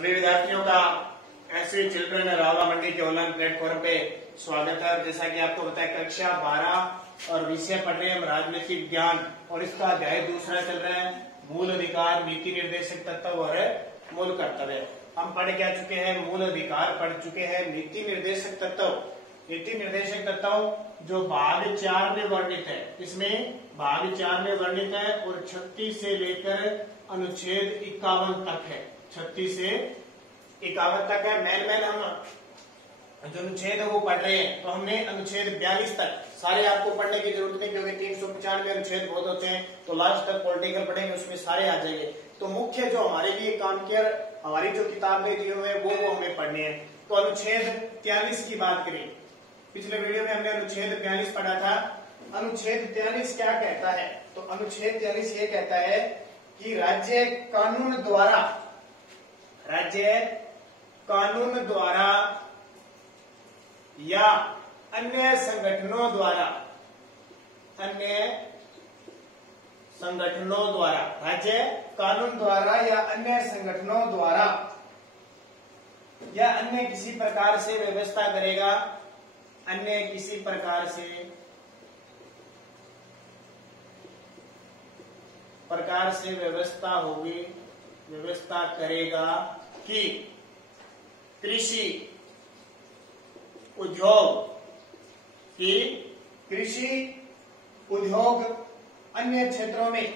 सभी विद्यार्थियों का ऐसे चिल्ड्रन रावला मंडी के ऑनलाइन प्लेटफॉर्म पे स्वागत है। जैसा कि आपको पता है कक्षा 12 और विषय पढ़ रहे हैं हम राजनीतिक ज्ञान और इसका अध्याय दूसरा चल रहा है मूल अधिकार, नीति निर्देशक तत्व और मूल कर्तव्य। हम पढ़ क्या चुके हैं? मूल अधिकार पढ़ चुके हैं। नीति निर्देशक तत्व, नीति निर्देशक तत्व जो भाग 4 में वर्णित है, इसमें भाग 4 में वर्णित है और 36 से लेकर अनुच्छेद 51 तक है। 36 से 51 तक है। मैन हम जो अनुच्छेद है वो पढ़ रहे हैं, तो हमने अनुच्छेद 42 तक सारे आपको पढ़ने की जरूरत नहीं, क्योंकि 395 अनुच्छेद बहुत होते हैं, तो लास्ट तक पॉलिटिकल पढ़ेंगे उसमें सारे आ जाएंगे। तो मुख्य जो हमारे लिए काम किया, हमारी जो किताबें दी हुए हैं वो हमें पढ़नी है। तो अनुच्छेद 43 की बात करें, पिछले वीडियो में हमने अनुच्छेद 42 पढ़ा था। अनुच्छेद 43 क्या कहता है? तो अनुच्छेद 43 ये कहता है कि राज्य कानून द्वारा या अन्य संगठनों द्वारा राज्य कानून द्वारा या अन्य संगठनों द्वारा या अन्य किसी प्रकार से व्यवस्था करेगा, अन्य किसी प्रकार से व्यवस्था करेगा कि कृषि उद्योग अन्य क्षेत्रों में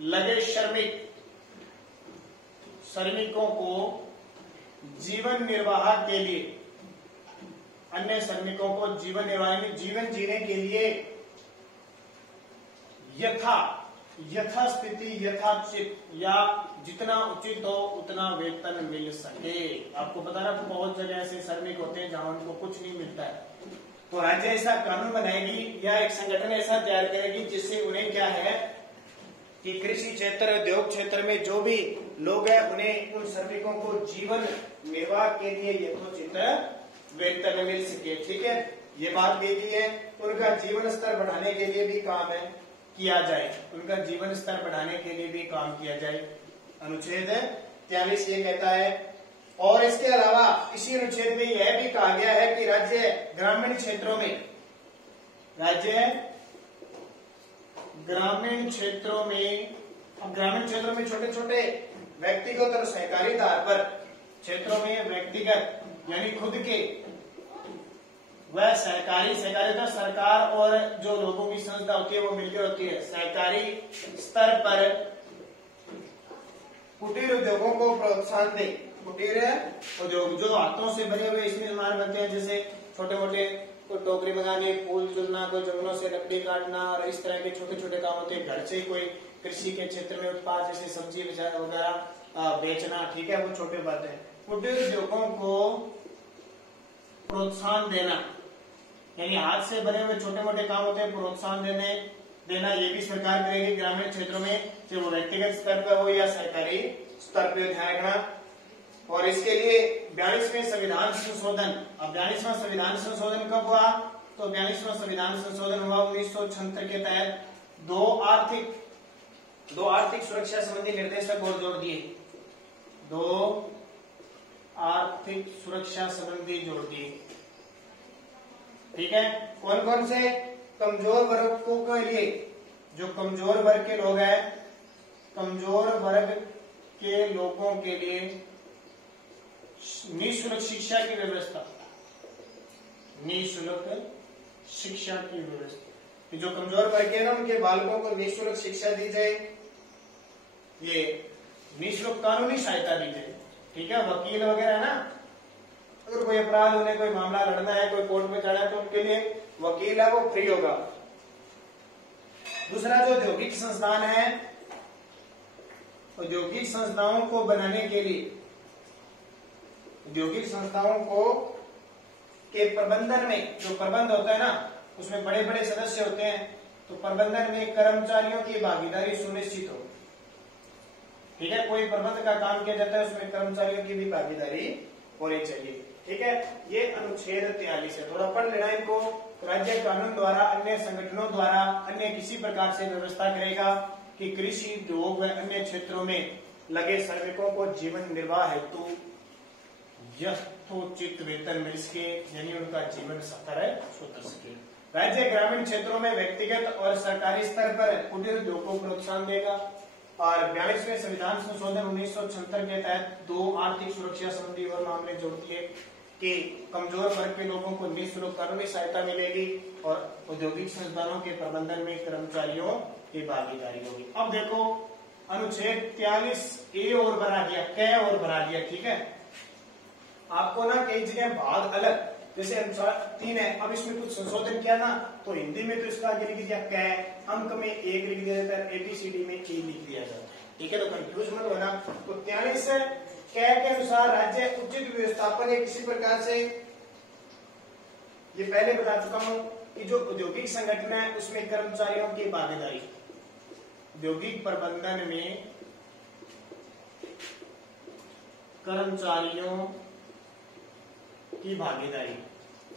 लगे श्रमिकों को जीवन निर्वाह के लिए, अन्य श्रमिकों को जीवन जीने के लिए यथास्थिति यथाचित या जितना उचित हो उतना वेतन मिल सके। आपको पता ना, बहुत जगह ऐसे श्रमिक होते हैं जहां उनको कुछ नहीं मिलता है, तो राज्य ऐसा कानून बनाएगी या एक संगठन ऐसा तैयार करेगी जिससे उन्हें क्या है कि कृषि क्षेत्र, उद्योग क्षेत्र में जो भी लोग हैं उन्हें, उन श्रमिकों को जीवन निर्वाह के लिए यथोचित वेतन मिल सके। ठीक है, ये बात दी गई है। उनका जीवन स्तर बढ़ाने के लिए भी काम किया जाए, अनुच्छेद 43 ये कहता है। और इसके अलावा इसी अनुच्छेद में यह भी कहा गया है कि राज्य ग्रामीण क्षेत्रों में छोटे छोटे व्यक्तिगत और सहकारी आधार पर क्षेत्रों में व्यक्तिगत यानी खुद के वह सहकारी तो सरकार और जो लोगों की संस्था होती है वो मिलकर होती है। सहकारी स्तर पर कुटीर उद्योगों को प्रोत्साहन दे। कुटीर उद्योग जो हाथों से बने हुए इसमें सामान बनते हैं, जैसे छोटे मोटे कोई टोकरी बनाने, फूल चुनना, कोई जंगलों से लकड़ी काटना और इस तरह के छोटे छोटे काम होते हैं। घर से कोई कृषि के क्षेत्र में उत्पाद जैसे सब्जी वगैरह बेचना, ठीक है, वो छोटे बात है। कुटीर उद्योगों को प्रोत्साहन देना, यानी हाथ से बने हुए छोटे मोटे काम होते हैं, प्रोत्साहन देना ये भी सरकार करेगी ग्रामीण क्षेत्रों में, चाहे वो व्यक्तिगत स्तर पर हो या सरकारी स्तर पर, ध्यान रखना। और इसके लिए 42वें संविधान संशोधन, अब 42वां संविधान संशोधन कब हुआ? तो 42वां संविधान संशोधन हुआ 1976 के तहत। दो आर्थिक सुरक्षा संबंधी निर्देशक और जोड़ दिए, ठीक है। कौन कौन से? कमजोर वर्गों के लिए, जो कमजोर वर्ग के लोग हैं, कमजोर वर्ग के लोगों के लिए निःशुल्क शिक्षा की व्यवस्था, जो कमजोर वर्ग के ना उनके बालकों को निःशुल्क शिक्षा दी जाए, ये निःशुल्क कानूनी सहायता दी जाए। ठीक है, वकील वगैरह है ना, अगर कोई अपराध, उन्हें कोई मामला लड़ना है, कोई कोर्ट में जाना है, तो उनके लिए वकील है वो फ्री होगा। दूसरा जो औद्योगिक संस्थान है, औद्योगिक संस्थाओं को बनाने के लिए, औद्योगिक संस्थाओं को के प्रबंधन में जो प्रबंध होता है ना, उसमें बड़े बड़े सदस्य होते हैं, तो प्रबंधन में कर्मचारियों की भागीदारी सुनिश्चित हो। ठीक है, कोई प्रबंध का काम किया जाता है उसमें कर्मचारियों की भी भागीदारी होनी चाहिए। ठीक है, ये अनुच्छेद 43 है, थोड़ा पढ़ लेना इनको। राज्य कानून द्वारा अन्य संगठनों द्वारा अन्य किसी प्रकार से व्यवस्था करेगा कि कृषि, उद्योग व अन्य क्षेत्रों में लगे श्रमिकों को जीवन निर्वाह हेतु यथोचित वेतन मिल सके, यानी उनका जीवन स्तर सुधर सके। राज्य ग्रामीण क्षेत्रों में व्यक्तिगत और सरकारी स्तर पर कुटीर उद्योग को प्रोत्साहन देगा। और 42वें संविधान संशोधन 1976 के तहत 2 आर्थिक सुरक्षा संबंधी और मामले जोड़ती है कि कमजोर वर्ग के लोगों को निःशुल्क कानूनी सहायता मिलेगी और औद्योगिक संस्थानों के प्रबंधन में कर्मचारियों की भागीदारी होगी। अब देखो अनुच्छेद 43 ए और बना दिया, कै और बना दिया, ठीक है। आपको ना कई जगह भाग अलग, जैसे अनुसार 3 है, अब इसमें कुछ संशोधन किया ना, तो हिंदी में तो इसका आगे लिख दिया कै, अंक में 1 लिख दिया जाता है, ABCD में ए लिख दिया जाता है, ठीक है। तो कंफ्यूज मत होना। तो 43 कै के अनुसार राज्य उचित व्यवस्थापन या किसी प्रकार से, ये पहले बता चुका हूं कि जो औद्योगिक संगठन है उसमें कर्मचारियों की भागीदारी, औद्योगिक प्रबंधन में कर्मचारियों की भागीदारी,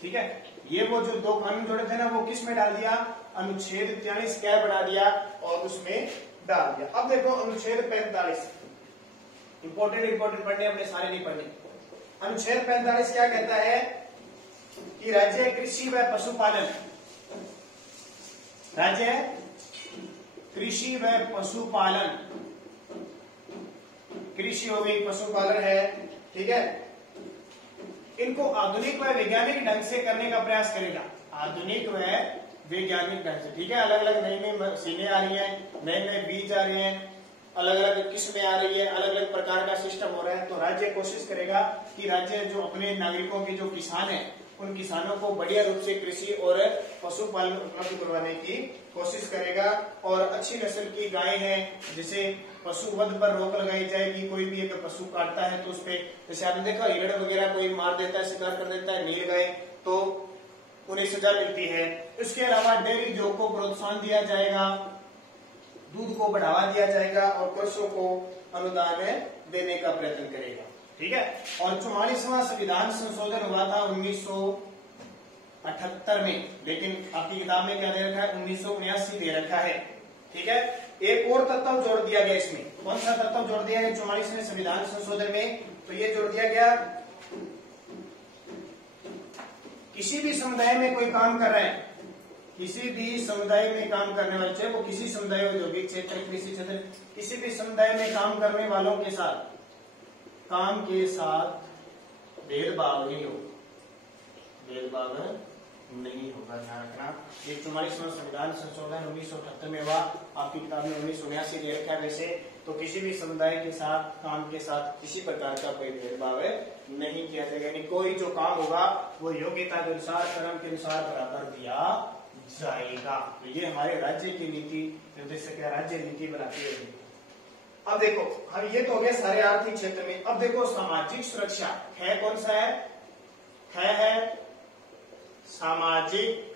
ठीक है। ये वो जो 2 कानून जोड़े थे ना, वो किस में डाल दिया, अनुच्छेद 43 कै बढ़ा दिया और उसमें डाल दिया। अब देखो अनुच्छेद 45, इंपोर्टेंट पढ़ने, अपने सारे नहीं पढ़ने। अनुच्छेद 45 क्या कहता है कि राज्य कृषि व पशुपालन, राज्य कृषि व पशुपालन, कृषि हो गई, पशुपालन है, ठीक है, इनको आधुनिक व वैज्ञानिक ढंग से करने का प्रयास करेगा। आधुनिक व वैज्ञानिक ढंग से, ठीक है। अलग अलग नई नई मशीनें आ रही हैं, नए नए बीज आ रहे हैं, अलग अलग किस्में आ रही है, अलग अलग प्रकार का सिस्टम हो रहा है। तो राज्य कोशिश करेगा कि राज्य जो अपने नागरिकों के जो किसान हैं, उन किसानों को बढ़िया रूप से कृषि और पशुपालन उपलब्ध करवाने की कोशिश करेगा। और अच्छी नस्ल की गाय है, जिसे पशुवध पर रोक लगाई जाएगी। कोई भी अगर पशु काटता है तो उसपे, जैसे आपने देखा हिरण वगैरह कोई मार देता है, शिकार कर देता है नील गाय, तो उन्हें सजा मिलती है। इसके अलावा डेयरी उद्योग को प्रोत्साहन दिया जाएगा, दूध को बढ़ावा दिया जाएगा और कृषकों को अनुदान देने का प्रयत्न करेगा, ठीक है। और 44वां संविधान संशोधन हुआ था 1978 में, लेकिन आपकी किताब में क्या दे रखा है, 1979 दे रखा है, ठीक है। एक और तत्व जोड़ दिया गया इसमें। कौन सा तत्व जोड़ दिया गया 44वें संविधान संशोधन में? तो ये जोड़ दिया गया, किसी भी समुदाय में कोई काम कर रहे हैं, किसी भी समुदाय में काम करने वाले, चाहे वो किसी समुदाय, औद्योगिक क्षेत्र, कृषि क्षेत्र, किसी भी समुदाय में काम करने वालों के साथ भेदभाव नहीं होगा, भेदभाव नहीं होगा, ध्यान रखना। ये 44वां संविधान संशोधन 1978 में हुआ, आपकी किताब में 1979 दे रखा है। वैसे तो किसी भी समुदाय के साथ, काम के साथ किसी प्रकार का कोई भेदभाव नहीं किया जाएगा, यानी कोई जो काम होगा वो योग्यता के अनुसार, कर्म के अनुसार बराबर दिया जाएगा। तो ये हमारे राज्य की नीति निर्देशक है, राज्य नीति बनाती है। अब देखो, हम ये तो हो गया सारे आर्थिक क्षेत्र में। अब देखो सामाजिक सुरक्षा है, कौन सा है सामाजिक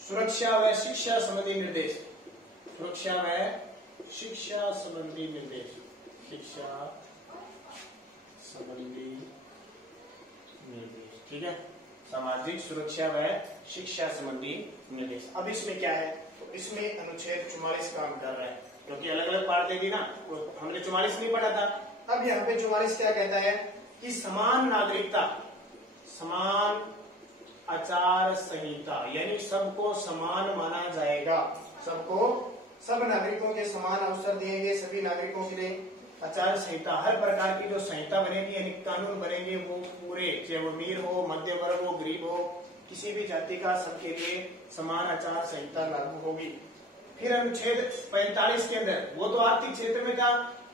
सुरक्षा व शिक्षा संबंधी निर्देश, सुरक्षा व शिक्षा संबंधी निर्देश, शिक्षा संबंधी निर्देश, ठीक है। सामाजिक सुरक्षा व शिक्षा संबंधी निर्देश। अब इसमें क्या है, तो इसमें अनुच्छेद 44 काम कर रहा है, क्योंकि अलग अलग पार्ट दे दी ना, तो हमने 44 नहीं पढ़ा था। अब यहाँ पे 44 क्या कहता है कि समान नागरिकता, समान आचार संहिता, यानी सबको समान माना जाएगा, सब नागरिकों के समान अवसर दिएंगे, सभी नागरिकों के लिए आचार संहिता, हर प्रकार की जो संहिता बनेगी, यानी कानून बनेंगे, वो पूरे, चाहे वो अमीर हो, मध्य वर्ग हो, गरीब हो, किसी भी जाति का, सबके लिए समान आचार संहिता लागू होगी। फिर अनुच्छेद 45 के अंदर, वो तो आर्थिक क्षेत्र में था,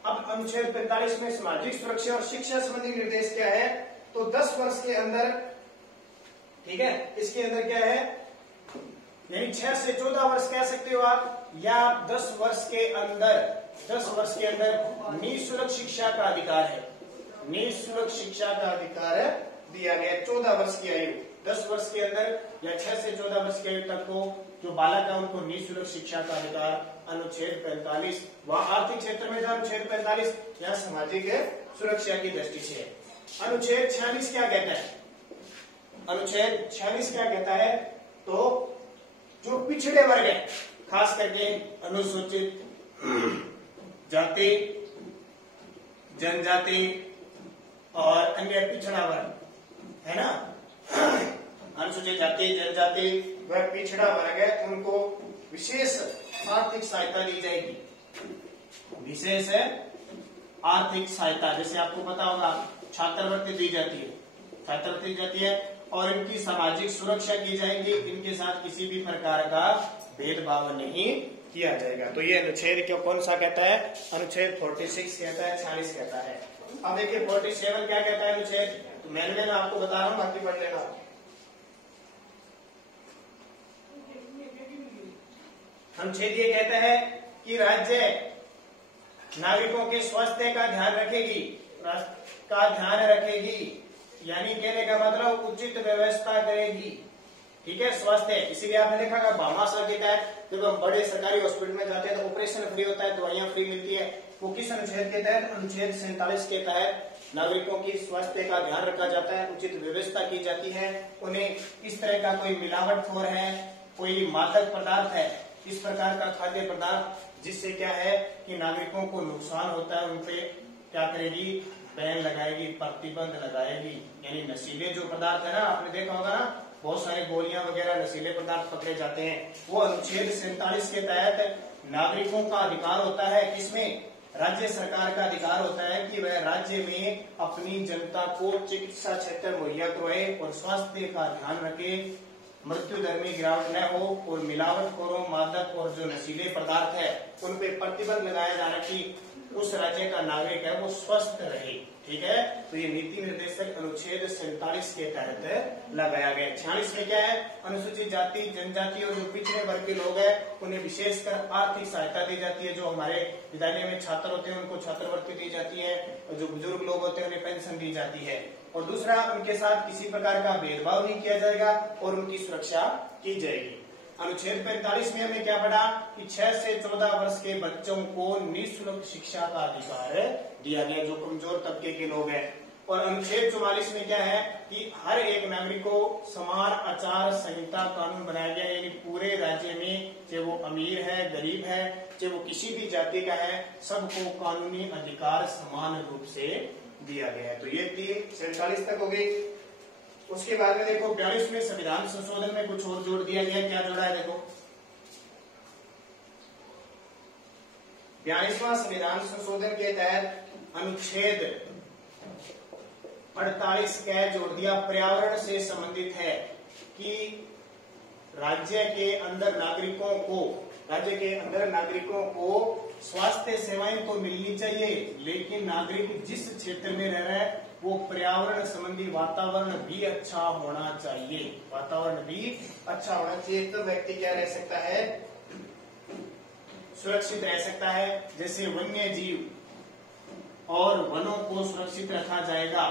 अब अनुच्छेद 45 में सामाजिक सुरक्षा और शिक्षा संबंधी निर्देश क्या है, तो 10 वर्ष के अंदर, ठीक है, इसके अंदर क्या है, यानी 6 से 14 वर्ष कह सकते हो आप, या 10 वर्ष के अंदर निःशुल्क शिक्षा का अधिकार है, निःशुल्क शिक्षा का अधिकार दिया गया। 14 वर्ष की आयु, 10 वर्ष के अंदर या 6 से 14 वर्ष की आयु तक को जो बालक है उनको निःशुल्क शिक्षा का अधिकार। अनुच्छेद 45 वह आर्थिक क्षेत्र में था, अनुच्छेद 45 यह सामाजिक सुरक्षा की दृष्टि से है। अनुच्छेद 46 क्या कहता है, अनुच्छेद 46 क्या कहता है, तो जो पिछड़े वर्ग है, खास करके अनुसूचित जाति, जनजाति और अन्य पिछड़ा वर्ग है ना। अनुसूचित जाति, जनजाति व पिछड़ा वर्ग है, उनको विशेष आर्थिक सहायता दी जाएगी। विशेष आर्थिक सहायता, जैसे आपको पता होगा छात्रवृत्ति दी जाती है, छात्रवृत्ति दी जाती है और इनकी सामाजिक सुरक्षा की जाएगी। इनके साथ किसी भी प्रकार का भेदभाव नहीं किया जाएगा। तो ये अनुच्छेद क्यों कौन सा कहता है? अनुच्छेद 46 कहता है, 46 कहता है। अब देखिए 47 क्या कहता है अनुच्छेद, तो मैंने आपको बता रहा हूँ, बाकी पढ़ लेना। अनुच्छेद ये कहता है कि राज्य नागरिकों के स्वास्थ्य का ध्यान रखेगी, यानी कहने का मतलब उचित व्यवस्था करेगी। ठीक है, स्वास्थ्य, इसीलिए आपने देखा होगा भामाशाह के तहत जब हम बड़े सरकारी हॉस्पिटल में जाते हैं तो ऑपरेशन फ्री होता है, दवाइयां फ्री मिलती है। वो किस अनुच्छेद के तहत? अनुच्छेद 47 के तहत नागरिकों की स्वास्थ्य का ध्यान रखा जाता है, उचित व्यवस्था की जाती है। उन्हें इस तरह का कोई मिलावटखोर है, कोई मादक पदार्थ है, इस प्रकार का खाद्य पदार्थ जिससे क्या है कि नागरिकों को नुकसान होता है, उनपे क्या करेगी? बैन लगाएगी, प्रतिबंध लगाएगी। यानी नशीले जो पदार्थ है ना, आपने देखा होगा ना, बहुत सारे गोलियां वगैरह नशीले पदार्थ पकड़े जाते हैं। वो अनुच्छेद 47 के तहत नागरिकों का अधिकार होता है, किसमें? राज्य सरकार का अधिकार होता है कि वह राज्य में अपनी जनता को चिकित्सा क्षेत्र मुहैया करवाए और स्वास्थ्य का ध्यान रखे, मृत्यु दर में गिरावट न हो और मिलावटखोरों, मादक और जो नशीले पदार्थ है उन पे प्रतिबंध लगाया जाना कि उस राज्य का नागरिक है वो स्वस्थ रहे। ठीक है, तो ये नीति निर्देशक अनुच्छेद 47 के तहत लगाया गया। 46 में क्या है? अनुसूचित जाति, जनजाति और जो पिछड़े वर्ग के लोग हैं उन्हें विशेषकर आर्थिक सहायता दी जाती है। जो हमारे विद्यालय में छात्र होते हैं उनको छात्रवृत्ति दी जाती है और जो बुजुर्ग लोग होते हैं उन्हें पेंशन दी जाती है। और दूसरा, उनके साथ किसी प्रकार का भेदभाव नहीं किया जाएगा और उनकी सुरक्षा की जाएगी। अनुच्छेद 45 में हमने क्या पढ़ा कि 6 से 14 वर्ष के बच्चों को निःशुल्क शिक्षा का अधिकार दिया गया, जो कमजोर तबके के लोग हैं। और अनुच्छेद 44 में क्या है कि हर एक नागरिक को समान आचार संहिता कानून बनाया गया, यानी पूरे राज्य में चाहे वो अमीर है, गरीब है, चाहे वो किसी भी जाति का है, सबको कानूनी अधिकार समान रूप से दिया गया है। तो ये 47 तक हो गई। उसके बाद में देखो 42 में संविधान संशोधन में कुछ और जोड़ दिया गया। क्या जोड़ा है? देखो 42वां संविधान संशोधन के तहत अनुच्छेद 48 क्या जोड़ दिया? पर्यावरण से संबंधित है कि राज्य के अंदर नागरिकों को स्वास्थ्य सेवाएं तो मिलनी चाहिए, लेकिन नागरिक जिस क्षेत्र में रह रहा है वो पर्यावरण संबंधी वातावरण भी अच्छा होना चाहिए, तो व्यक्ति क्या रह सकता है? सुरक्षित रह सकता है। जैसे वन्य जीव और वनों को सुरक्षित रखा जाएगा।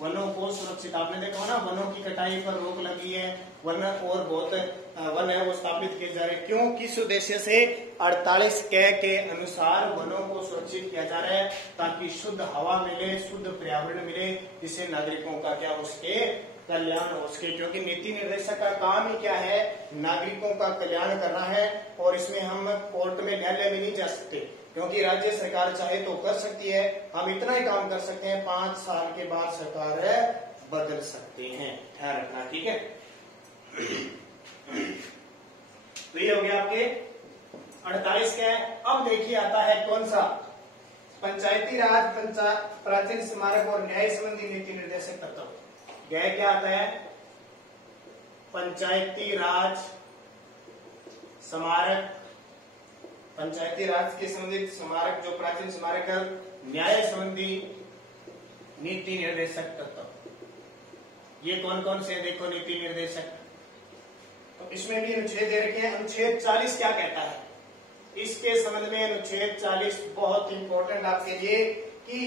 वनों को सुरक्षित, आपने देखा ना, वनों की कटाई पर रोक लगी है, वन और बहुत वन है वो स्थापित किए जा रहे हैं। क्यों? किस उद्देश्य से? 48 के अनुसार वनों को सुरक्षित किया जा रहा है ताकि शुद्ध हवा मिले, शुद्ध पर्यावरण मिले, जिससे नागरिकों का क्या उसके कल्याण हो सके। क्योंकि नीति निर्देशक का काम ही क्या है? नागरिकों का कल्याण करना है। और इसमें हम कोर्ट में, न्यायालय में नहीं जा सकते, क्योंकि राज्य सरकार चाहे तो कर सकती है। हम इतना ही काम कर सकते हैं, 5 साल के बाद सरकार बदल सकते हैं, ध्यान रखना। ठीक है, तो ये हो गया आपके 48 क्या है। अब देखिए आता है कौन सा? पंचायती राज, प्राचीन स्मारक और न्याय संबंधी नीति निर्देशक तत्व। न्याय क्या आता है? पंचायती राज स्मारक, पंचायती राज के संबंधित स्मारक, जो प्राचीन स्मारक है, न्याय संबंधी नीति निर्देशक तत्व। ये कौन कौन से देखो नीति निर्देशक। तो इसमें भी अनुच्छेद दे रखे हैं। अनुच्छेद 40 क्या कहता है? इसके संबंध में अनुच्छेद 40 बहुत इंपॉर्टेंट आपके लिए कि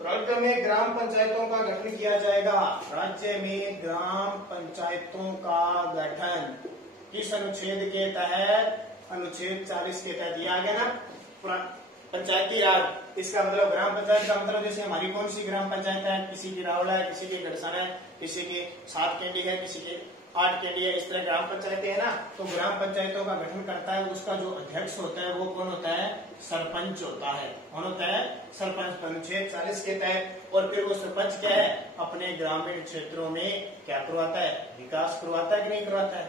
राज्य में ग्राम पंचायतों का गठन किया जाएगा। राज्य में ग्राम पंचायतों का गठन किस अनुच्छेद के तहत? अनुच्छेद 40 के तहत। ये आ गया ना पंचायती राज। इसका मतलब ग्राम पंचायत का मतलब जैसे हमारी कौन सी ग्राम पंचायत है? किसी की रावला है, किसी की गड़साना है, किसी की सातकेंडी है, किसी के 8 के लिए इस तरह ग्राम पंचायतें है ना, तो ग्राम पंचायतों का गठन करता है, उसका जो अध्यक्ष होता है वो कौन होता है? सरपंच होता है। कौन होता है? सरपंच। अनुच्छेद 40 के तहत। और फिर वो सरपंच क्या है? अपने ग्रामीण क्षेत्रों में क्या करवाता है? विकास करवाता है कि नहीं करवाता है?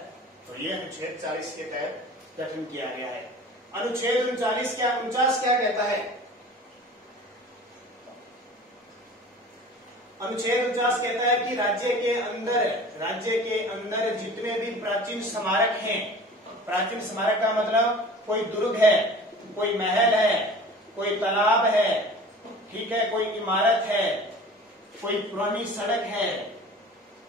तो ये अनुच्छेद 40 के तहत गठन किया गया है। अनुच्छेद 49 क्या कहता है? अनुच्छेद 49 कहता है कि राज्य के अंदर जितने भी प्राचीन स्मारक हैं, प्राचीन स्मारक का मतलब कोई दुर्ग है, कोई महल है, कोई तालाब है, ठीक है, कोई इमारत है, कोई पुरानी सड़क है,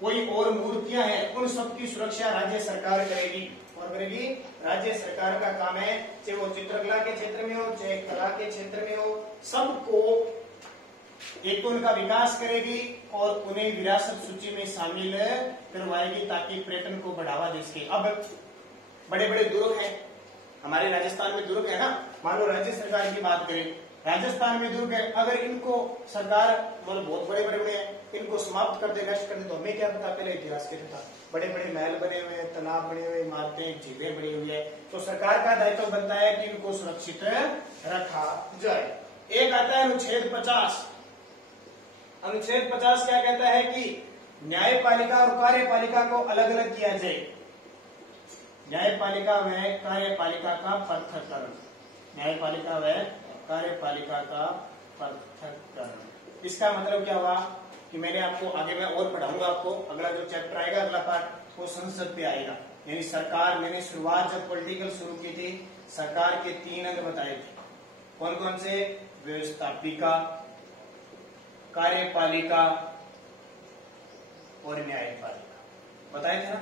कोई और मूर्तियां हैं, उन सब की सुरक्षा राज्य सरकार करेगी। और करेगी राज्य सरकार का काम है, चाहे वो चित्रकला के क्षेत्र में हो, चाहे कला के क्षेत्र में हो, सबको एक तो उनका विकास करेगी और उन्हें विरासत सूची में शामिल करवाएगी ताकि पर्यटन को बढ़ावा दे सके। अब बड़े बड़े दुर्ग हैं, हमारे राजस्थान में दुर्ग है ना, मान लो राज्य सरकार की बात करें, राजस्थान में दुर्ग है, अगर इनको सरकार मतलब बहुत बड़े बड़े हैं, इनको समाप्त कर दे, नष्ट कर दे, तो हमें क्या पता? पहले इतिहास के पता। बड़े बड़े महल बने हुए हैं, तालाब बने हुए, इमारतें, झीलें बनी हुई है, तो सरकार का दायित्व बनता है कि इनको सुरक्षित रखा जाए। एक आता है अनुच्छेद 50। अनुच्छेद 50 क्या कहता है कि न्यायपालिका और कार्यपालिका को अलग अलग किया जाए। न्यायपालिका व कार्यपालिका का पृथक्करण, न्यायपालिका व कार्यपालिका का पृथक्करण। इसका मतलब क्या हुआ कि मैंने आपको आगे मैं और पढ़ाऊंगा, आपको अगला जो चैप्टर आएगा, अगला पार्ट, वो संसद पे आएगा। यानी सरकार, मैंने शुरुआत जब पॉलिटिकल शुरू की थी, सरकार के 3 अंग बताए थे। कौन कौन से? व्यवस्थापिका, कार्यपालिका और न्यायपालिका बताए थे ना।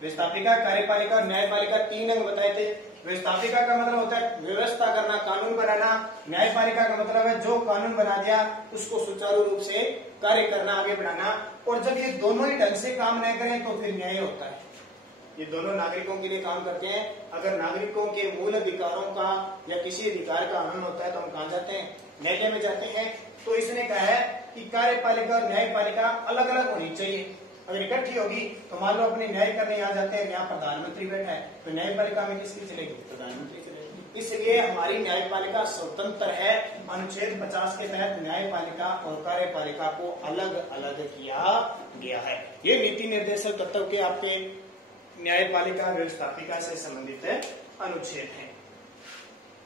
व्यवस्थापिका, कार्यपालिका और न्यायपालिका 3 अंग बताए थे। व्यवस्थापिका का मतलब होता है व्यवस्था करना, कानून बनाना। न्यायपालिका का मतलब है जो कानून बना दिया उसको सुचारू रूप से कार्य करना, आगे बढ़ाना। और जब ये दोनों ही ढंग से काम नहीं करें तो फिर न्याय होता है। ये दोनों नागरिकों के लिए काम करते हैं। अगर नागरिकों के मूल अधिकारों का या किसी अधिकार का हनन होता है तो हम कहाँ जाते हैं? न्याय में जाते हैं। तो इसने कहा है कि कार्यपालिका और न्यायपालिका अलग अलग होनी चाहिए। अगर इकट्ठी होगी तो मान लो अपने न्याय करने यहाँ जाते हैं, यहाँ प्रधानमंत्री बैठा है, तो न्यायपालिका में किसकी चलेगी? प्रधानमंत्री चलेगी। इसलिए हमारी न्यायपालिका स्वतंत्र है। अनुच्छेद 50 के तहत न्यायपालिका और कार्यपालिका को अलग अलग किया गया है। ये नीति निर्देशक तत्व के आपके न्यायपालिका व्यवस्थापिका से संबंधित अनुच्छेद है।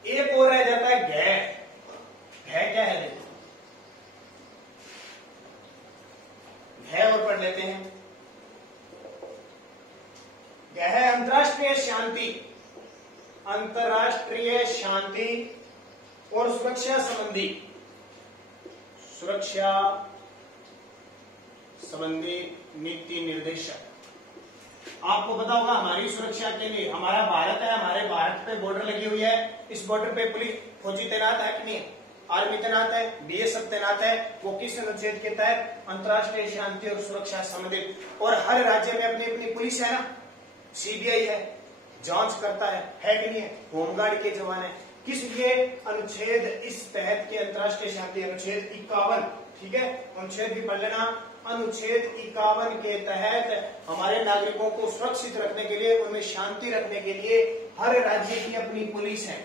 एक और रह जाता है गैर। है क्या है? है और पढ़ लेते हैं। यह है अंतर्राष्ट्रीय शांति, अंतर्राष्ट्रीय शांति और सुरक्षा संबंधी नीति निर्देशक। आपको पता होगा हमारी सुरक्षा के लिए, हमारा भारत है, हमारे भारत पे बॉर्डर लगी हुई है, इस बॉर्डर पे पुलिस फौजी तैनात है कि नहीं? आर्मी तैनात है, बीएसएफ तैनात है। वो किस अनुच्छेद के तहत? अंतर्राष्ट्रीय शांति और सुरक्षा संबंधित। और हर राज्य में अपनी अपनी पुलिस है ना, सीबीआई है, जांच करता है कि नहीं है? होमगार्ड के जवान है। किस लिए? अनुच्छेद इस तहत के अंतर्राष्ट्रीय शांति, अनुच्छेद 51, ठीक है, अनुच्छेद भी पढ़ लेना। अनुच्छेद 51 के तहत हमारे नागरिकों को सुरक्षित रखने के लिए, उनमें शांति रखने के लिए हर राज्य की अपनी पुलिस है।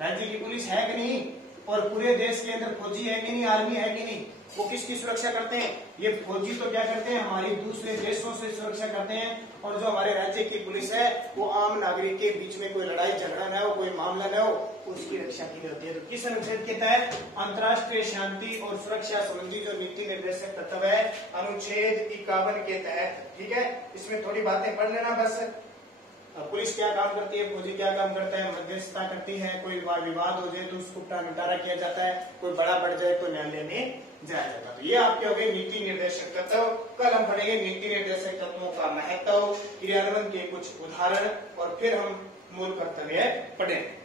राज्य की पुलिस है कि नहीं? और पूरे देश के अंदर फौजी है कि नहीं, आर्मी है कि नहीं? वो किसकी सुरक्षा करते हैं? ये फौजी तो क्या करते हैं? हमारी दूसरे देशों से सुरक्षा करते हैं। और जो हमारे राज्य की पुलिस है वो आम नागरिक के बीच में कोई लड़ाई झगड़ा न हो, कोई मामला न हो, उसकी रक्षा की होती है। तो किस अनुच्छेद के तहत? अंतर्राष्ट्रीय शांति और सुरक्षा संबंधी जो नीति निर्देशक तत्व है, अनुच्छेद 51 के तहत, ठीक है। इसमें थोड़ी बातें पढ़ लेना बस। पुलिस क्या काम करती है, फौजी क्या काम करता है? मध्यस्थता करती है। कोई विवाद हो जाए तो उसको निपटारा किया जाता है, कोई बड़ा बढ़ जाए तो न्यायालय में जाया जाता है। तो ये आपके हो गए नीति निर्देशक तत्व। कल हम पढ़ेंगे नीति निर्देशक तत्वों का महत्व, क्रियान्वयन के कुछ उदाहरण और फिर हम मूल कर्तव्य पढ़ेंगे।